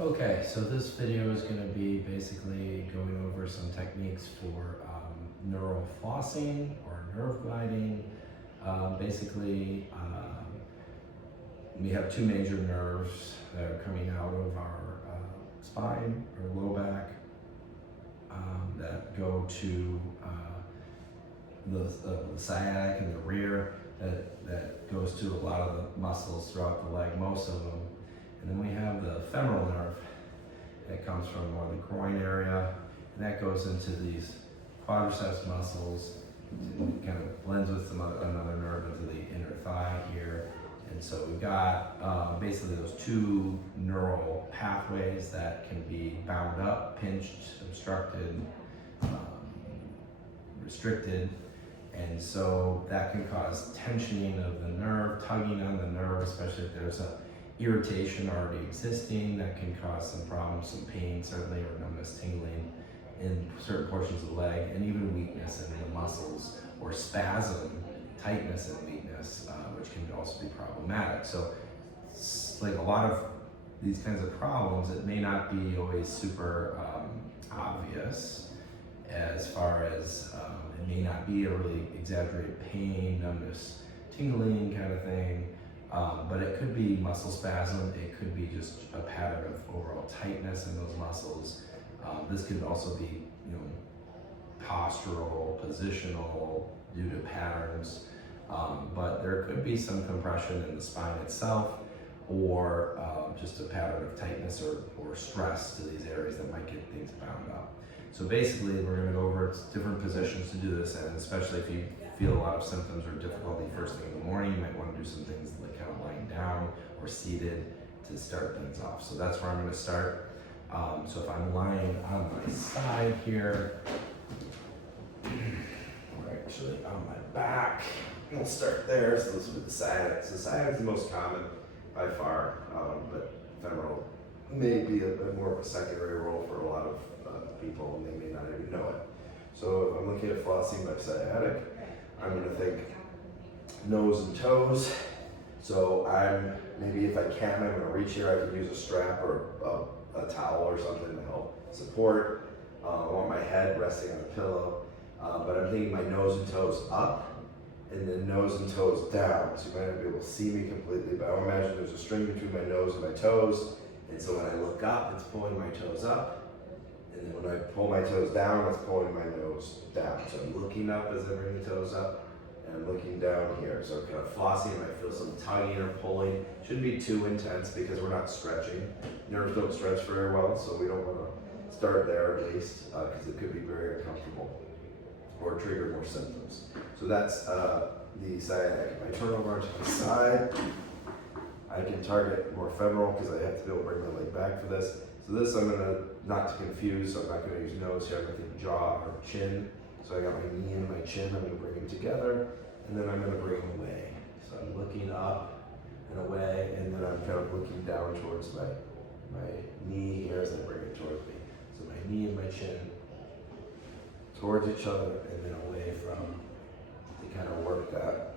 Okay, so this video is going to be basically going over some techniques for neural flossing or nerve gliding. We have two major nerves that are coming out of our spine or low back that go to the sciatic in the rear that goes to a lot of the muscles throughout the leg, most of them. And then we have the femoral nerve that comes from more the groin area, and that goes into these quadriceps muscles. It kind of blends with another nerve into the inner thigh here. And so we've got basically those two neural pathways that can be bound up, pinched, obstructed, restricted. And so that can cause tensioning of the nerve, tugging on the nerve, especially if there's a irritation already existing that can cause some problems, some pain certainly, or numbness, tingling in certain portions of the leg, and even weakness in the muscles, or spasm, tightness and weakness, which can also be problematic. So like a lot of these kinds of problems, it may not be always super obvious as far as it may not be a really exaggerated pain, numbness, tingling kind of thing. But it could be muscle spasm, it could be just a pattern of overall tightness in those muscles. This could also be, postural, positional, due to patterns. But there could be some compression in the spine itself, or just a pattern of tightness or stress to these areas that might get things bound up. So basically, we're going to go over different positions to do this, and especially if you feel a lot of symptoms or difficulty first thing in the morning, you might want to do some things like kind of lying down or seated to start things off. So that's where I'm going to start. So if I'm lying on my side here, or actually on my back, we'll start there. So this will be the sciatic. So sciatic is the most common by far, but femoral may be a more of a secondary role for a lot of people, and they may not even know it. So if I'm looking at flossing by sciatic, I'm going to think nose and toes. So maybe if I can, I'm going to reach here. I can use a strap or a towel or something to help support. I want my head resting on a pillow, but I'm thinking my nose and toes up, and then nose and toes down. So you might not be able to see me completely, but I would imagine there's a string between my nose and my toes. And so when I look up, it's pulling my toes up. And then when I pull my toes down, it's pulling my nose down. So I'm looking up as I bring the toes up, and I'm looking down here. So kind of flossing, I feel some tugging or pulling. Shouldn't be too intense because we're not stretching. Nerves don't stretch very well, so we don't want to start there at least, because it could be very uncomfortable or trigger more symptoms. So that's the sciatic. If I turn over onto the side, I can target more femoral because I have to be able to bring my leg back for this. So this I'm going to, not to confuse, so I'm not going to use nose here, I'm going to think jaw or chin. So I got my knee and my chin, I'm going to bring them together, and then I'm going to bring them away. So I'm looking up and away, and then I'm kind of looking down towards my knee here as I bring it towards me. So my knee and my chin towards each other, and then away from, to kind of work that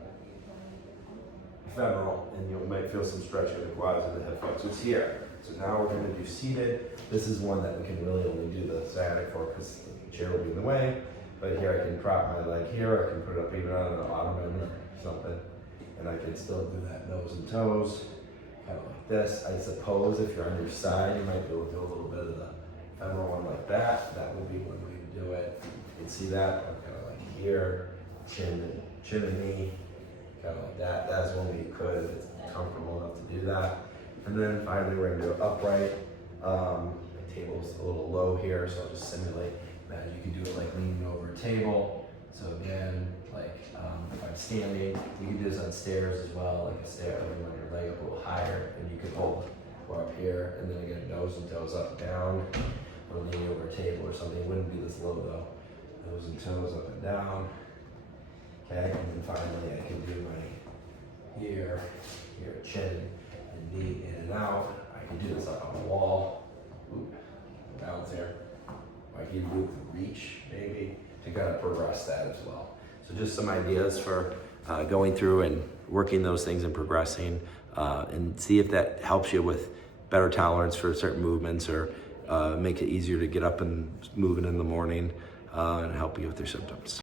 femoral, and you might feel some stretching in the quads and the hip flexors. So it's here. So now we're going to do seated. This is one that we can really only do the sciatic for because the chair will be in the way. But here I can prop my leg here. I can put it up even on the ottoman or something, and I can still do that nose and toes, kind of like this. I suppose if you're on your side, you might be able to do a little bit of the femoral one like that. That would be one way to do it. You can see that. I'm kind of like here, chin and knee. Kind of like that. That's one way you could if it's comfortable enough to do that. And then finally we're going to do upright. My table's a little low here, so I'll just simulate that. You can do it like leaning over a table. So again, like if I'm standing, you can do this on stairs as well, like a stair, you want your leg up a little higher, and you can hold or up here, and then again, nose and toes up and down, or leaning over a table or something. It wouldn't be this low though. Nose and toes up and down. Okay, and then finally I can do my here, chin, and knee in and out. I can do this up on the wall. Ooh, bounce here. I can do the reach maybe to kind of progress that as well. So just some ideas for going through and working those things and progressing, and see if that helps you with better tolerance for certain movements, or make it easier to get up and moving in the morning, and help you with your symptoms.